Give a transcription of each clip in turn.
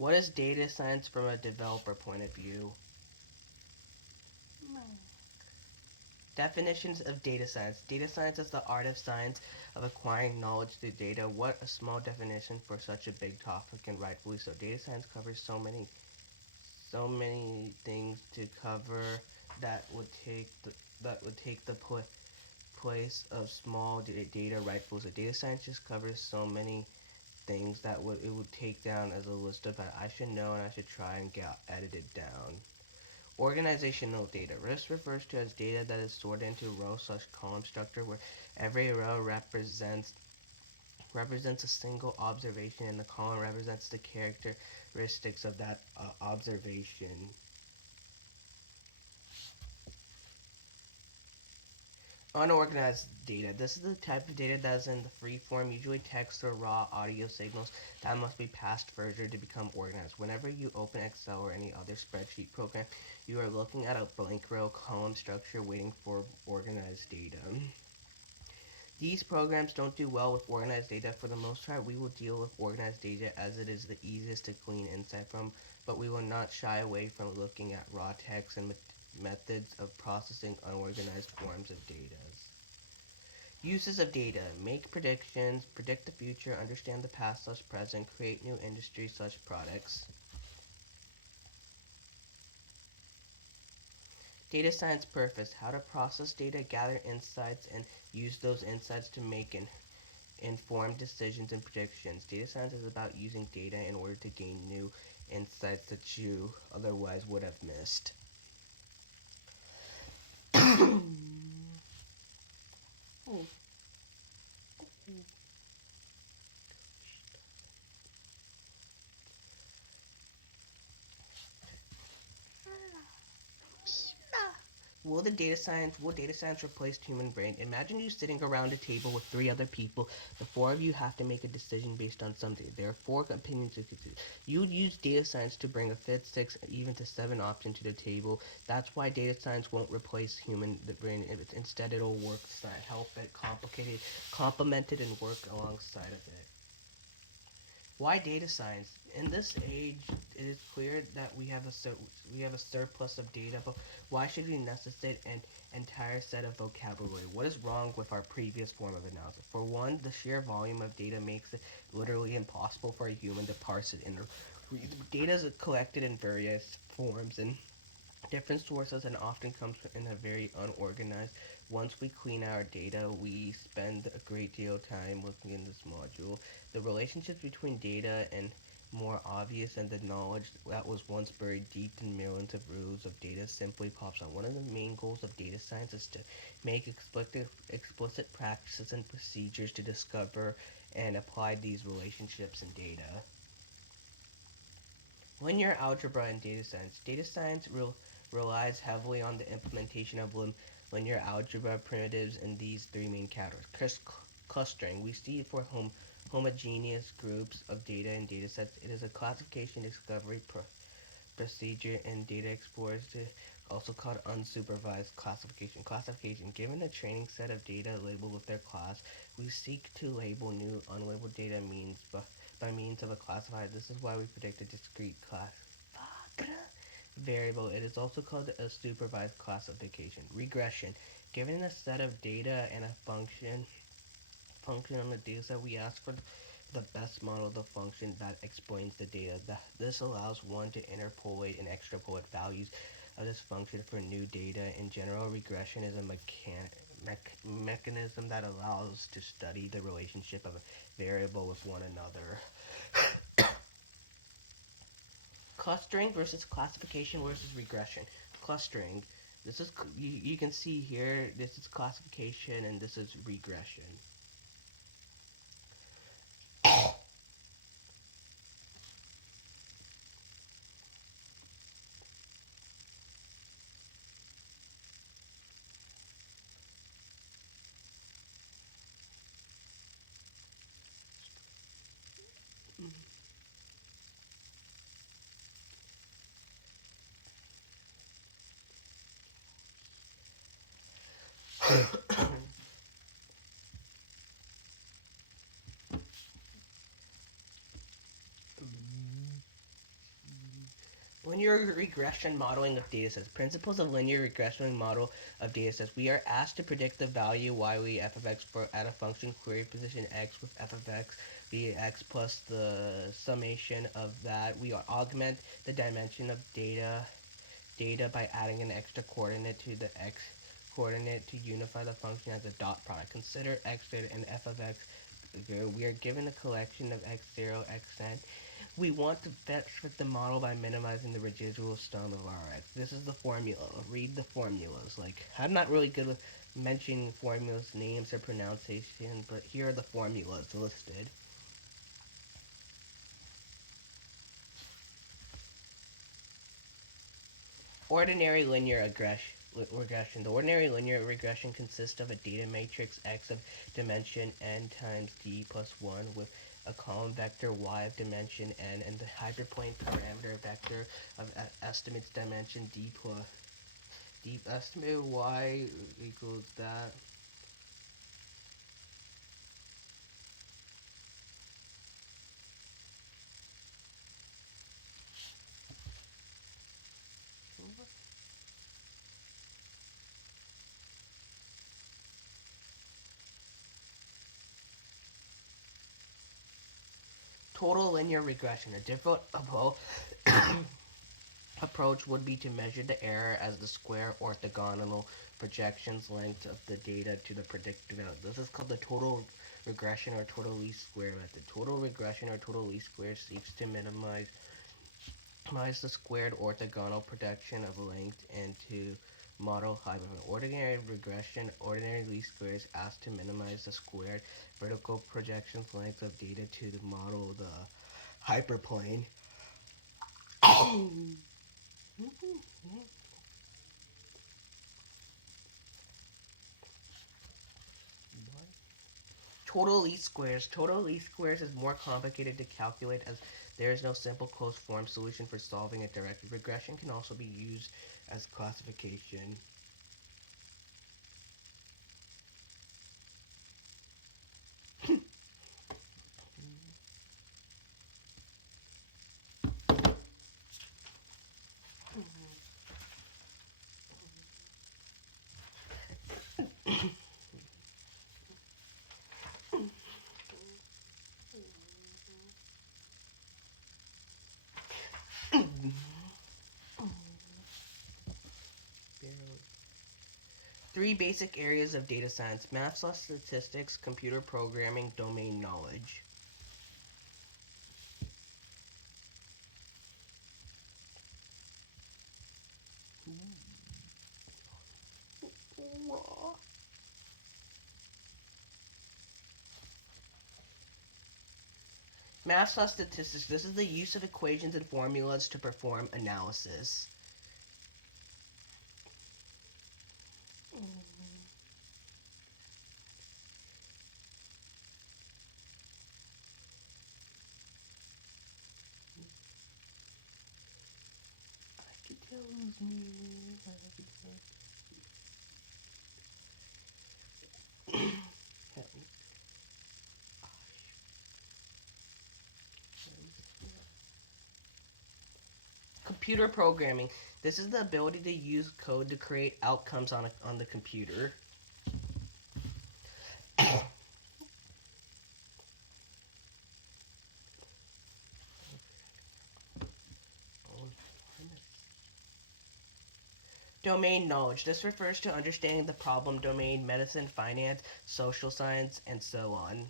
What is data science from a developer point of view? Definitions of data science. Data science is the art of science of acquiring knowledge through data. What a small definition for such a big topic, and rightfully so. Data science covers so many things to cover that would take the place of small data, rightfully so. Data science just covers so many things that it would take down as a list of I should know and I should try and get edited down. Organizational data. This refers to as data that is sorted into row/column structure where every row represents a single observation and the column represents the characteristics of that observation. Unorganized data. This is the type of data that is in the free form, usually text or raw audio signals that must be passed further to become organized. Whenever you open Excel or any other spreadsheet program, you are looking at a blank row column structure waiting for organized data. These programs don't do well with organized data. For the most part, we will deal with organized data as it is the easiest to glean insight from, but we will not shy away from looking at raw text and methods of processing unorganized forms of data. Uses of data. Make predictions, predict the future, understand the past/present, create new industries/products. Data science purpose. How to process data, gather insights, and use those insights to make informed decisions and predictions. Data science is about using data in order to gain new insights that you otherwise would have missed. Oh. Will data science replace human brain? Imagine you sitting around a table with three other people. The four of you have to make a decision based on something. There are four opinions you could do. You would use data science to bring a fifth, sixth, even to seven option to the table. That's why data science won't replace the brain. Instead, it'll help it complement it, and work alongside of it. Why data science? In this age, it is clear that we have a surplus of data, but why should we necessitate an entire set of vocabulary? What is wrong with our previous form of analysis? For one, the sheer volume of data makes it literally impossible for a human to parse it. Data is collected in various forms and different sources and often comes in a very unorganized. Once we clean our data, we spend a great deal of time looking in this module. The relationships between data and more obvious and the knowledge that was once buried deep in millions of rows of data simply pops out. One of the main goals of data science is to make explicit practices and procedures to discover and apply these relationships in data. Linear algebra and data science. Data science relies heavily on the implementation of linear algebra primitives in these three main categories. Clustering. We see it for homogeneous groups of data and datasets. It is a classification discovery procedure in data explorers, also called unsupervised classification. Classification. Given a training set of data labeled with their class, we seek to label new unlabeled data by means of a classifier. This is why we predict a discrete class variable. It is also called a supervised classification. Regression. Given a set of data and a function on the data set, we ask for the best model of the function that explains the data. This allows one to interpolate and extrapolate values of this function for new data. In general, regression is a mechanism that allows to study the relationship of a variable with one another. Clustering versus classification versus regression. Clustering. This is you can see here. This is classification and this is regression. Linear regression modeling of datasets. Principles of linear regression model of datasets. We are asked to predict the value y f of x for at a function query position x with f of x be x plus the summation of that. We augment the dimension of data by adding an extra coordinate to the x coordinate to unify the function as a dot product. Consider x and f of x. We are given a collection of x0, xn. We want to best fit the model by minimizing the residual sum of Rx. This is the formula. Read the formulas. Like, I'm not really good with mentioning formulas, names, or pronunciation, but here are the formulas listed. Ordinary linear regression. The ordinary linear regression consists of a data matrix X of dimension n times d plus 1 with a column vector y of dimension n and the hyperplane parameter vector of estimates dimension d plus d estimate y equals that. Total linear regression. A different approach would be to measure the error as the square orthogonal projections length of the data to the predicted value. This is called the total regression or total least square method. Total regression or total least square seeks to minimize the squared orthogonal projection of length and to model hyperplane. Ordinary regression, ordinary least squares asked to minimize the squared vertical projections length of data to the model the hyperplane. Total least squares. Total least squares is more complicated to calculate as there is no simple closed form solution for solving it directly. Regression can also be used as classification. Three basic areas of data science: math, statistics, computer programming, domain knowledge. Math statistics. This is the use of equations and formulas to perform analysis. Computer programming. This is the ability to use code to create outcomes on the computer. Domain knowledge. This refers to understanding the problem domain, medicine, finance, social science, and so on.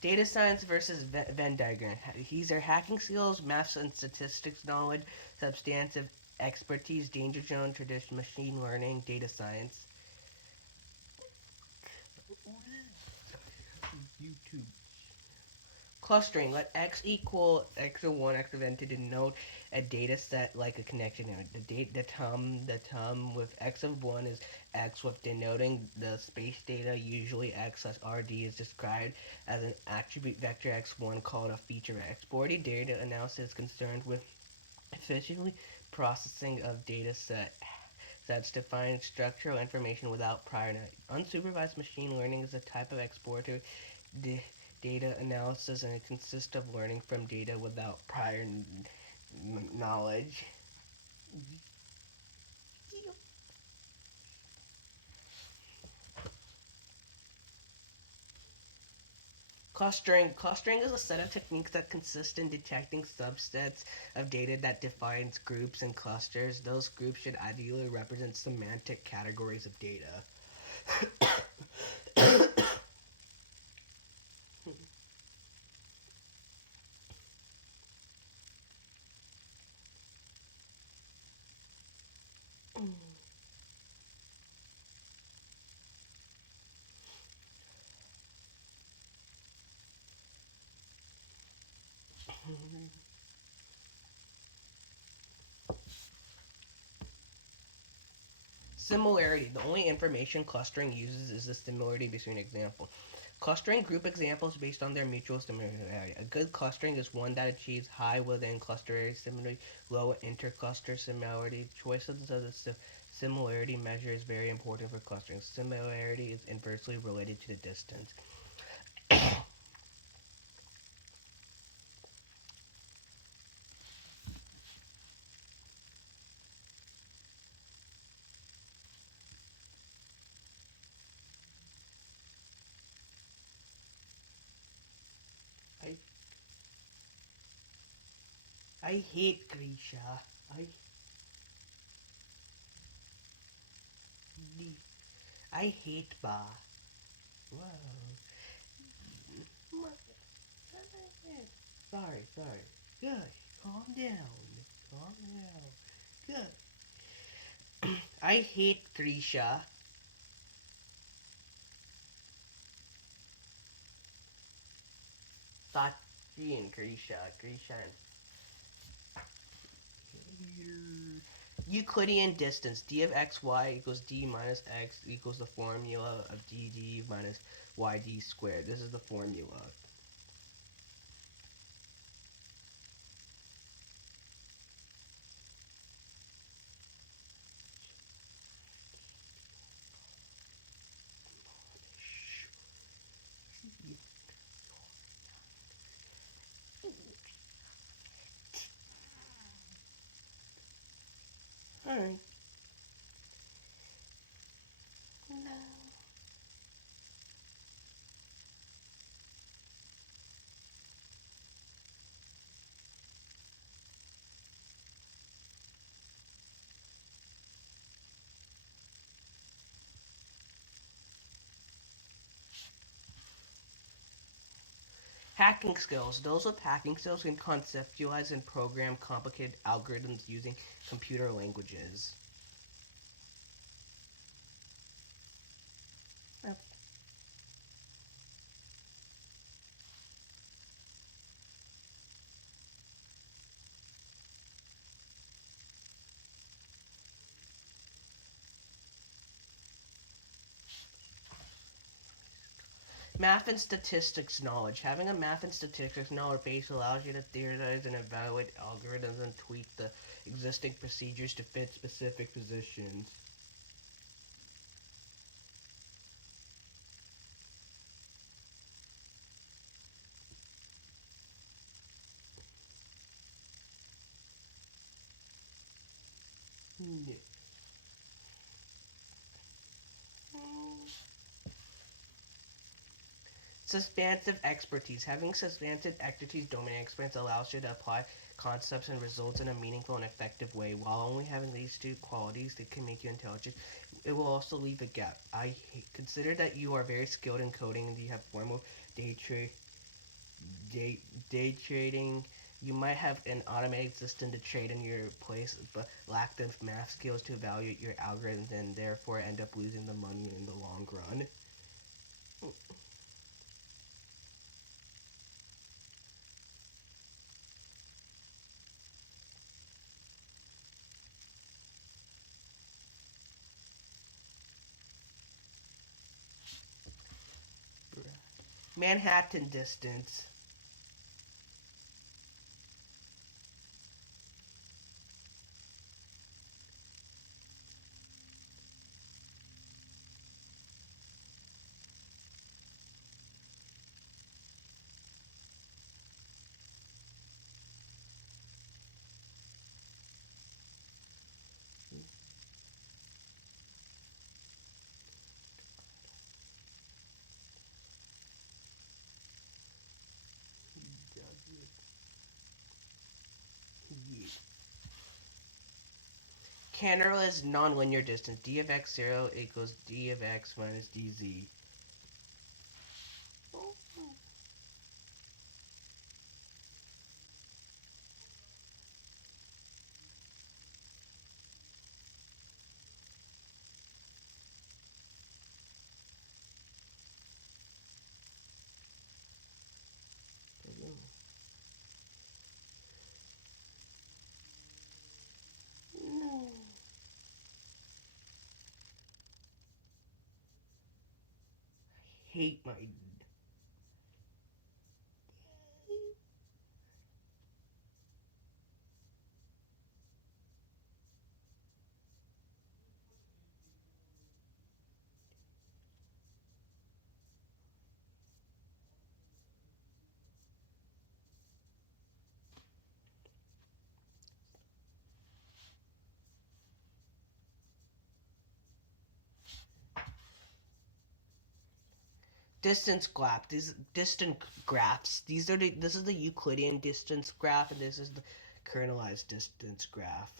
Data science versus Venn diagram. These are hacking skills, math and statistics knowledge, substantive expertise, danger zone, traditional machine learning, data science. YouTube. Clustering. Let x equal x of 1, x of n to denote a data set like a connection node. The term with x of 1 is x with denoting the space data, usually x as rd is described as an attribute vector x1 called a feature vector. Explorative data analysis is concerned with efficiently processing of data set sets to find structural information without prior knowledge. Unsupervised machine learning is a type of exploratory data analysis, and it consists of learning from data without prior knowledge. Clustering is a set of techniques that consist in detecting subsets of data that defines groups and clusters. Those groups should ideally represent semantic categories of data. Similarity. The only information clustering uses is the similarity between examples. Clustering group examples based on their mutual similarity. A good clustering is one that achieves high within cluster similarity, low intercluster similarity. Choices of the similarity measure is very important for clustering. Similarity is inversely related to the distance. I I hate Grisha. I I hate Ba. Whoa. Sorry. Good. Calm down. Calm down. Good. I hate Grisha. Sachi and Grisha. Grisha and Euclidean distance. D of xy equals d minus x equals the formula of dd minus yd squared. This is the formula. Alright. No. Hacking skills. Those with hacking skills can conceptualize and program complicated algorithms using computer languages. Math and statistics knowledge. Having a math and statistics knowledge base allows you to theorize and evaluate algorithms and tweak the existing procedures to fit specific positions. Yeah. Substantive expertise. Having substantive expertise, domain experience allows you to apply concepts and results in a meaningful and effective way. While only having these two qualities that can make you intelligent, it will also leave a gap. Consider that you are very skilled in coding and you have formal day, tra- day trading. You might have an automated system to trade in your place, but lack the math skills to evaluate your algorithms and therefore end up losing the money in the long run. Manhattan distance. Cantor is nonlinear distance. D of x0 equals d of x minus dz. No. Hate my. Distance graph. These distant graphs. These are the. This is the Euclidean distance graph, and this is the kernelized distance graph.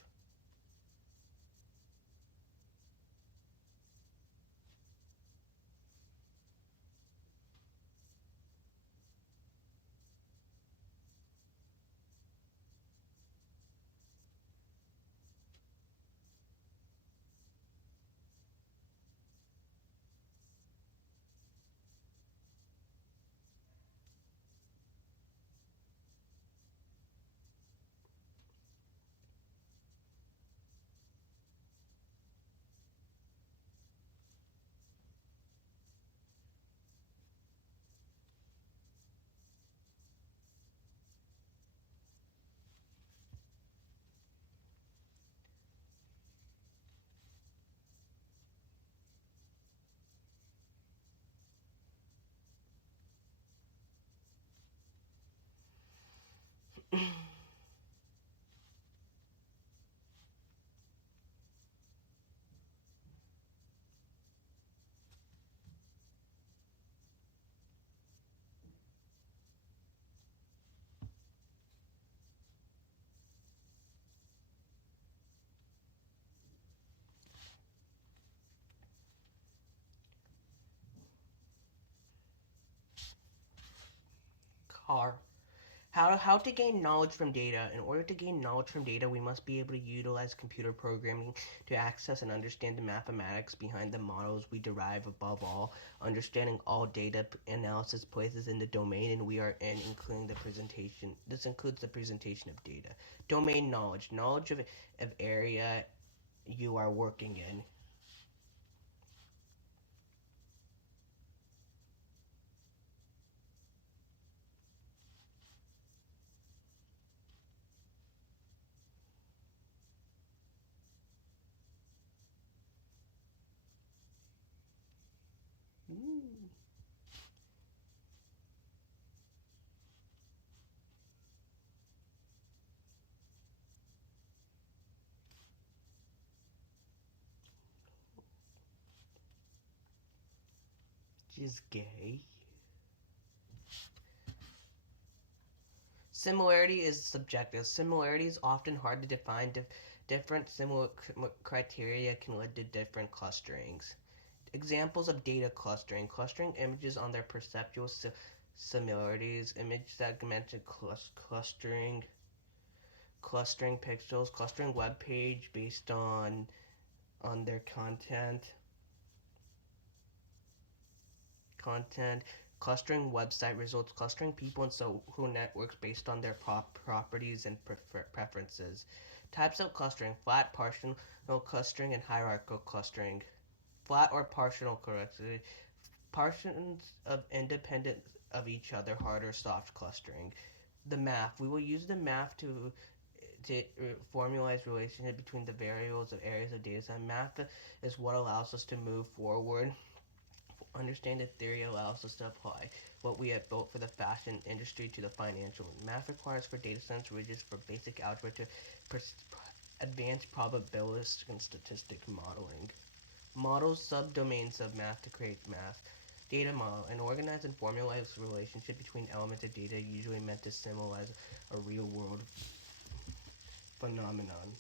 Car. How to gain knowledge from data. In order to gain knowledge from data, we must be able to utilize computer programming to access and understand the mathematics behind the models we derive. Above all, understanding all data analysis places in the domain and we are in, including the presentation. This includes the presentation of data. Domain knowledge. Knowledge of area you are working in. Ooh. Just gay. Similarity is subjective. Similarity is often hard to define. Different similar criteria can lead to different clusterings. Examples of data clustering. Clustering images on their perceptual similarities. Image segmented clustering pixels. Clustering web page based on their content, clustering website results, clustering people and social networks based on their properties and preferences. Types of clustering: flat, partial clustering, and hierarchical clustering. Flat or partial clustering. Portions of independent of each other, hard or soft clustering. The math. We will use the math to formalize relationship between the variables of areas of data. Math is what allows us to move forward. Understanding theory allows us to apply what we have built for the fashion industry to the financial. Math requires for data science rigors for basic algebra to advanced probabilistic and statistic modeling. Models subdomains of math to create math. Data model: an organized and formalized relationship between elements of data usually meant to symbolize a real world phenomenon.